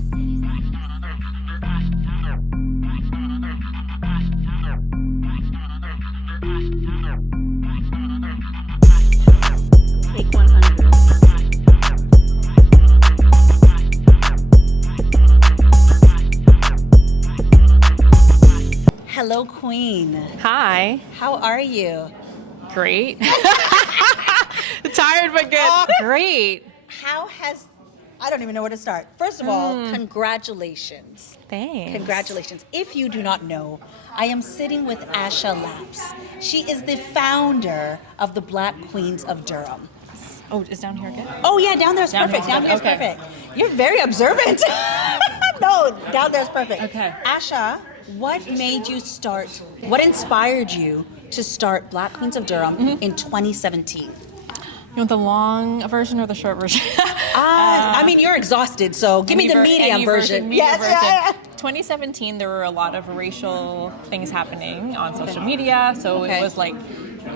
Take 100. Hello, Queen. Hi. How are you? Great. Tired but good. Oh. Great. How has... I don't even know where to start. First of all, congratulations. Thanks. Congratulations. If you do not know, I am sitting with Asha Lapps. She is the founder of the Black Queens of Durham. Oh, is down here again? Oh, yeah, down there's perfect. Down there's Okay. perfect. You're very observant. No, down there's perfect. Okay. Asha, what made you start, what inspired you to start Black Queens of Durham in 2017? You want the long version or the short version? I mean, you're exhausted, so give me the medium version. Medium Yes, yeah. 2017, there were a lot of racial things happening on social media, so Okay. it was like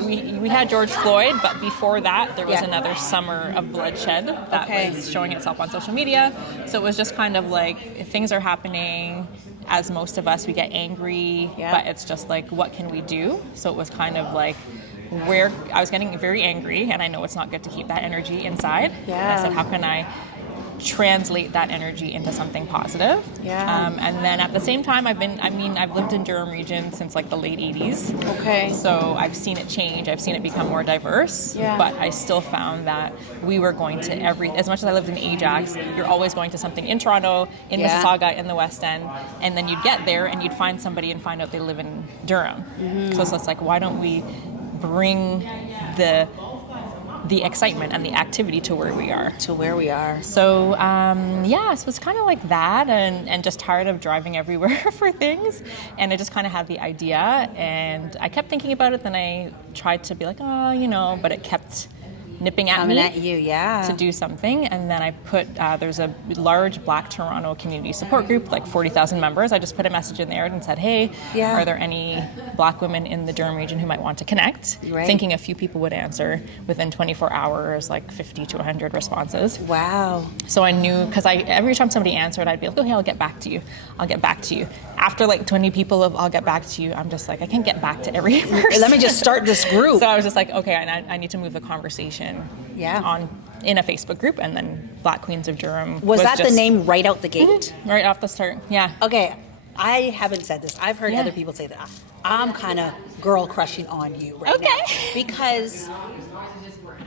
we had George Floyd, but before that, there was Yeah. another summer of bloodshed that Okay. was showing itself on social media. So it was just kind of like if things are happening. As most of us, we get angry, but it's just like, what can we do? So it was kind of like where I was getting very angry, and I know it's not good to keep that energy inside. Yeah. And I said, how can I translate that energy into something positive? Yeah. And then at the same time, I've lived in Durham region since like the late 80s. Okay. So I've seen it change. I've seen it become more diverse. Yeah. But I still found that we were going to as much as I lived in Ajax, you're always going to something in Toronto, in Mississauga, in the West End, and then you'd get there and you'd find somebody and find out they live in Durham. So it's like, why don't we bring the excitement and the activity to where we are. So, so it's kind of like that and just tired of driving everywhere for things. And I just kind of had the idea and I kept thinking about it. Then I tried to be like, but it kept nipping at Coming me at you, yeah. to do something. And then I put, there's a large Black Toronto community support group, like 40,000 members. I just put a message in there and said, hey, are there any Black women in the Durham region who might want to connect? Right. Thinking a few people would answer. Within 24 hours, like 50 to 100 responses. Wow. So I knew, because every time somebody answered, I'd be like, okay, I'll get back to you. After like 20 people of I'll get back to you, I'm just like, I can't get back to every person. Let me just start this group. So I was just like, okay, I need to move the conversation in a Facebook group, and then Black Queens of Durham. Was that the name right out the gate? Right off the start, yeah. Okay, I haven't said this. I've heard other people say that. I'm kind of girl crushing on you right now. Because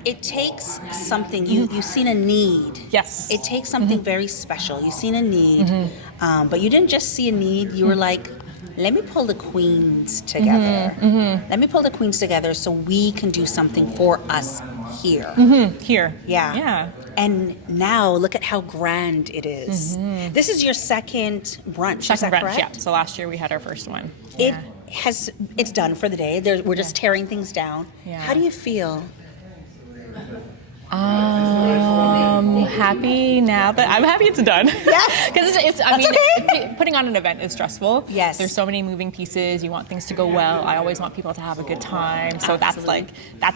it takes something, you've seen a need. Yes. It takes something very special. You've seen a need, but you didn't just see a need, you were like, let me pull the queens together. Let me pull the queens together so we can do something for us here. Here. Yeah. And now look at how grand it is. This is your second brunch, is that correct? Yeah. So last year we had our first one. It's done for the day. We're just tearing things down. Yeah. How do you feel? Happy now that I'm happy it's done. Yes. Because putting on an event is stressful. Yes. There's so many moving pieces. You want things to go well. I always want people to have a good time. So that's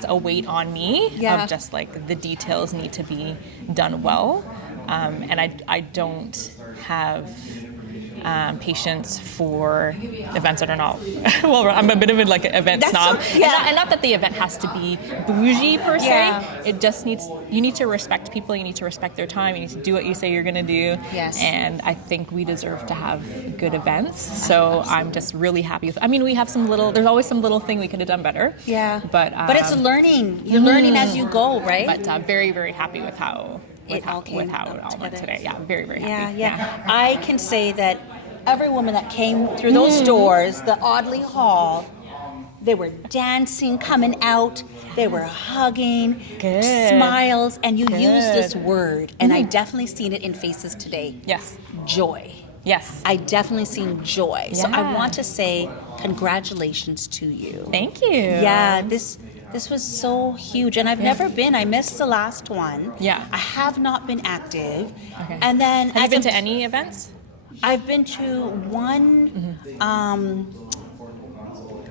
a weight on me of just like the details need to be done well. And I don't have patience for events that are not well. I'm a bit of an event snob, and not that the event has to be bougie per se. It just you need to respect people. You need to respect their time. You need to do what you say you're going to do. Yes. And I think we deserve to have good events. So I'm just really happy with. We have there's always some little thing we could have done better. Yeah. But it's learning. You're learning as you go, right? But very, very happy with how it all went today. Yeah, very, very happy. Yeah. I can say that every woman that came through those doors, the Audley Hall, they were dancing, coming out, they were hugging, smiles, and you used this word, and I definitely seen it in faces today. Yes. Joy. Yes. I definitely seen joy. Yeah. So I want to say congratulations to you. Thank you. Yeah, this was so huge, and I've never been. I missed the last one. Yeah. I have not been active. Okay. And then have you been to any events? I've been to one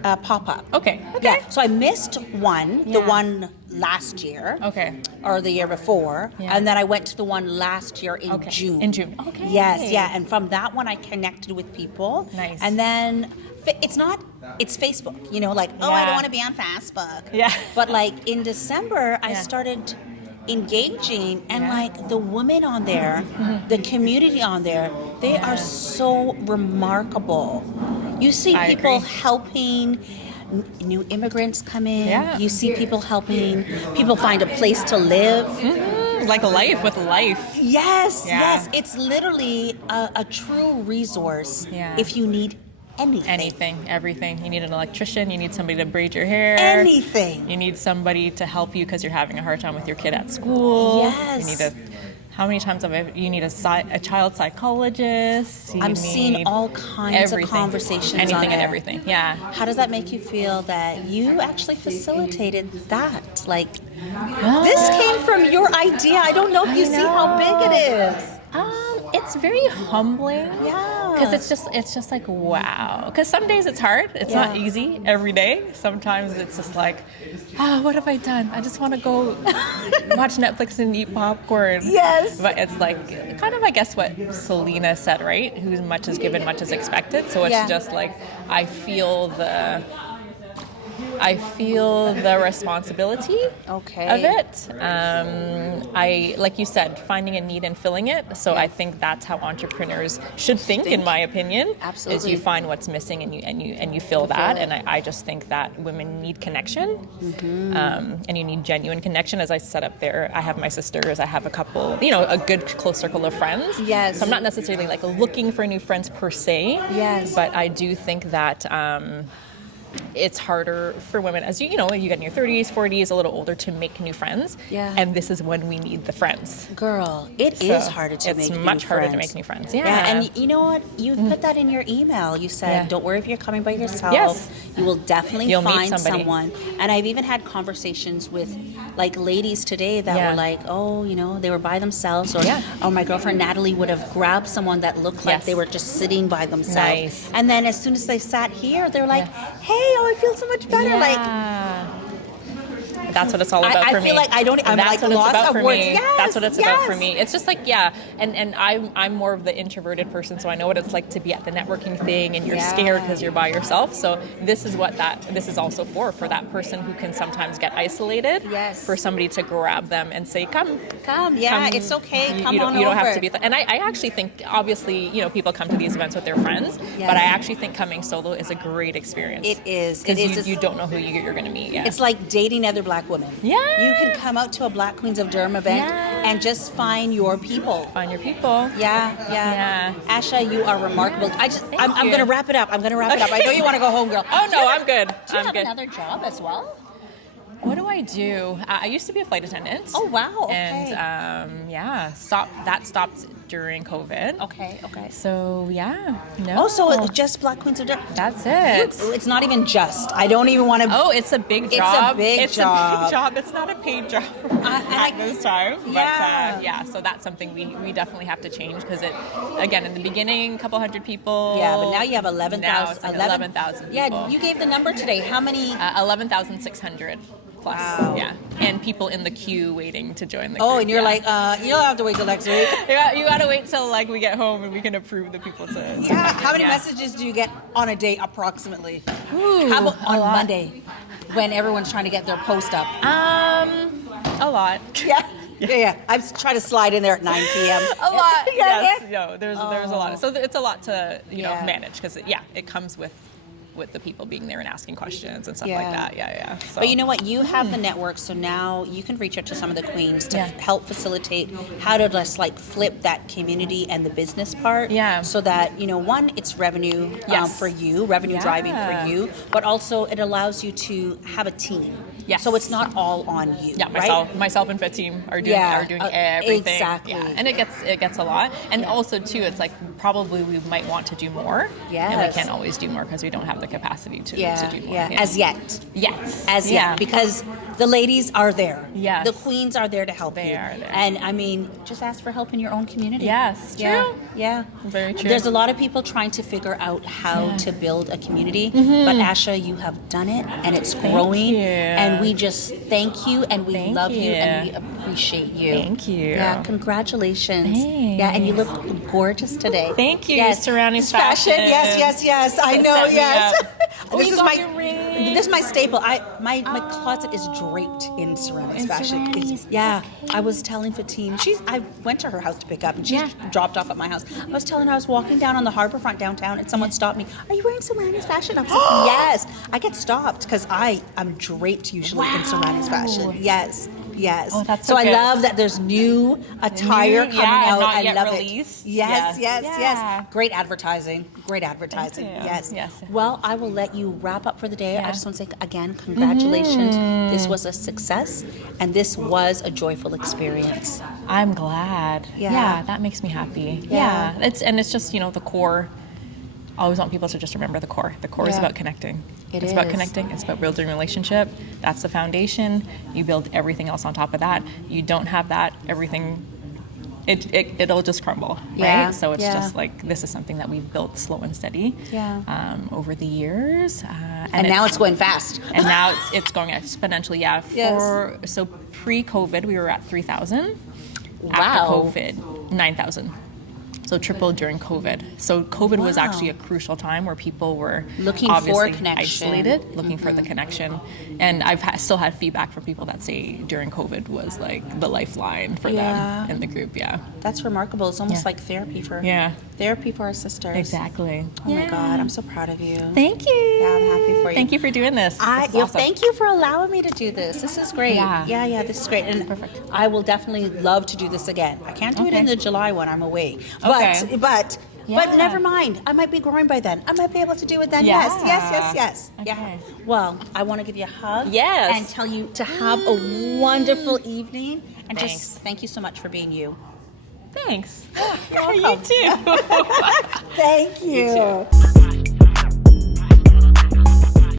pop-up. Okay. Yeah, so I missed one, the Yeah. one last year. Okay. Or the year before. Yeah. And then I went to the one last year in Okay. June. In June. Okay. Yes, yeah. And from that one, I connected with people. Nice. And then it's Facebook, like, oh, I don't want to be on Facebook. Yeah. But like in December, I Yeah. started engaging, and Yeah. like the women on there, the community on there, they are so remarkable. You see I people agree. helping new immigrants come in. Yeah. You see people helping people find a place to live. Like life with life. Yes, Yeah. yes. It's literally a true resource Yeah. if you need anything. Anything, everything. You need an electrician. You need somebody to braid your hair. Anything. You need somebody to help you because you're having a hard time with your kid at school. Yes. You need how many times you need a child psychologist. I'm seeing all kinds of conversations on Anything and there. everything. Yeah. How does that make you feel that you actually facilitated that? Like, Oh. this came from your idea. I don't know if you see how big it is. It's very humbling. Yeah. Because it's just like, wow. Because some days it's hard. It's not Yeah. easy every day. Sometimes it's just like, what have I done? I just want to go watch Netflix and eat popcorn. Yes. But it's like, kind of, I guess, what Selena said, right? Who much is given, much is expected. So it's Yeah. just like, I feel the responsibility Okay. of it. I, like you said, finding a need and filling it. So I think that's how entrepreneurs should think, in my opinion. Absolutely. Is you find what's missing and you fill that. And I just think that women need connection, and you need genuine connection. As I said up there, I have my sisters. I have a couple, a good close circle of friends. Yes. So I'm not necessarily like looking for new friends per se. Yes. But I do think that. It's harder for women as you get in your 30s, 40s, a little older, to make new friends. Yeah. And this is when we need the friends. Girl, it is harder to make new friends. It's much harder to make new friends. Yeah. And you know what? You put that in your email. You said, Yeah. don't worry if you're coming by yourself. Yes. You will definitely You'll meet find somebody. someone. And I've even had conversations with like ladies today that Yeah. were like, oh, they were by themselves. Or, Yeah. oh, my girlfriend Natalie would have grabbed someone that looked like Yes. they were just sitting by themselves. Nice. And then as soon as they sat here, they were like, hey, I feel so much better. Like, that's what it's all about I for me. feel like I'm That's like what it's lost about of for words. me. Yes, That's what it's about for yes. me. It's just like, and I'm more of the introverted person, so I know what it's like to be at the networking thing and you're Yeah. scared because you're by yourself. So this is what this is also for that person who can sometimes get isolated. Yes. For somebody to grab them and say, come. Yeah, Come, it's okay. Come you on don't, you don't have over. to be. And I actually think, obviously, people come to these events with their friends, Yes. but I actually think coming solo is a great experience. It is. Because It is. you don't know who you're going to meet. Yeah. It's like dating other Black women. Yeah. You can come out to a Black Queens of Durham event Yeah. and just find your people. Find your people. Yeah. Asha, you are remarkable. I'm you. going to wrap it up. I know you want to go home, girl. Oh no, I'm good. Do you I'm have good. another job as well? What do I do? I used to be a flight attendant. Oh, wow. Okay. And that stopped during COVID. Okay. So no. Oh, so it's just Black Queens of Durham. That's it. It's not even just. I don't even want to. Oh, it's a big It's a job. big It's job. a big job. It's not a paid job at this time. Yeah. But so that's something we definitely have to change because again, in the beginning, a couple hundred people. Yeah, but now you have Now 11,000. it's like 11,000 Yeah, people. you gave the number today. How many? 11,600 plus. Wow. Yeah. And people in the queue waiting to join the Oh, group. and you're like, you'll have to wait till next week. You gotta wait till we get home and we can approve the people to. Yeah. How many Yeah. messages do you get on a day, approximately? Ooh, How about a on lot. Monday, when everyone's trying to get their post up? A lot. Yeah. I try to slide in there at 9 p.m. A lot. Yeah. Yes. No, there's a lot. So it's a lot to Yeah. manage because it comes with the people being there and asking questions and stuff Yeah. like that. Yeah. So. But you know what? You have the network, so now you can reach out to some of the queens to Yeah. help facilitate how to just flip that community and the business part. Yeah. So that, one, it's revenue Yes. for you, revenue driving Yeah. for you, but also it allows you to have a team. Yes. So it's not all on you. Yeah, right? myself and Fit Team are doing everything. Exactly. Yeah. And it gets a lot. And also too, it's like probably we might want to do more. Yes. And we can't always do more because we don't have the capacity to do more. Yeah. As yet. Yes. As Yeah. yet. Because The ladies are there. Yes. The queens are there to help you. They are there. And I mean, just ask for help in your own community. Yes, Yeah. true. Yeah. Very true. There's a lot of people trying to figure out how to build a community, but Asha, you have done it, and it's growing. you. And we just thank you, and we Thank love you, you. and we appreciate you. Thank you. Yeah, congratulations. Thanks. Yeah, and you look gorgeous today. Thank you. Yes. Surroundings Fashion. Yes. I know. Set me Yes. up. Oh, This you is got my your ring. this is my staple. My closet is draped in Surroundings In fashion. Surroundings, Yeah, I was telling Fatime. I went to her house to pick up, and she dropped off at my house. I was telling her I was walking down on the Harborfront downtown, and someone stopped me. Are you wearing Surroundings fashion? I was like, yes. I get stopped because I'm draped usually in Surroundings fashion. Yes. Oh, that's so so I good. love that there's new attire coming out. not I yet love released. it. Yes. Yeah. Great advertising. Thank you. Yes. Yes. Well, I will let you wrap up for the day. Yeah. I just want to say again, congratulations. This was a success, and this was a joyful experience. I'm glad. Yeah. Yeah, that makes me happy. Yeah. It's just, the core. I always want people to just remember the core. The core is Yeah. about connecting. It It's about is. connecting. It's about building a relationship. That's the foundation. You build everything else on top of that. You don't have that, everything, it'll just crumble, Yeah. right? So it's Yeah. just like, this is something that we've built slow and steady over the years. And now it's going fast. And now it's going exponentially, yeah. Yes. So pre-COVID, we were at 3,000. Wow. After COVID, 9,000. So tripled during COVID. So COVID was Wow. actually a crucial time where people were Looking for obviously connection. isolated, looking for the connection. And I've still had feedback from people that say during COVID was like the lifeline for Yeah. them in the group. Yeah. That's remarkable. It's almost Yeah. like therapy for our sisters. Exactly. Oh my God, I'm so proud of you. Thank you. Yeah, I'm happy for you. Thank you for doing this. This is awesome. Thank you for allowing me to do this. This is great. Yeah. This is great. And Perfect. I will definitely love to do this again. I can't do it in Okay. the July one. I'm away. Okay. But Yeah. never mind. I might be growing by then. I might be able to do it then. Yeah. Yes. Yeah. Okay. Well, I want to give you a hug. Yes. And tell you to have a wonderful evening. And Thanks. just thank you so much for being you. Thanks. You're You welcome. too. Thank you.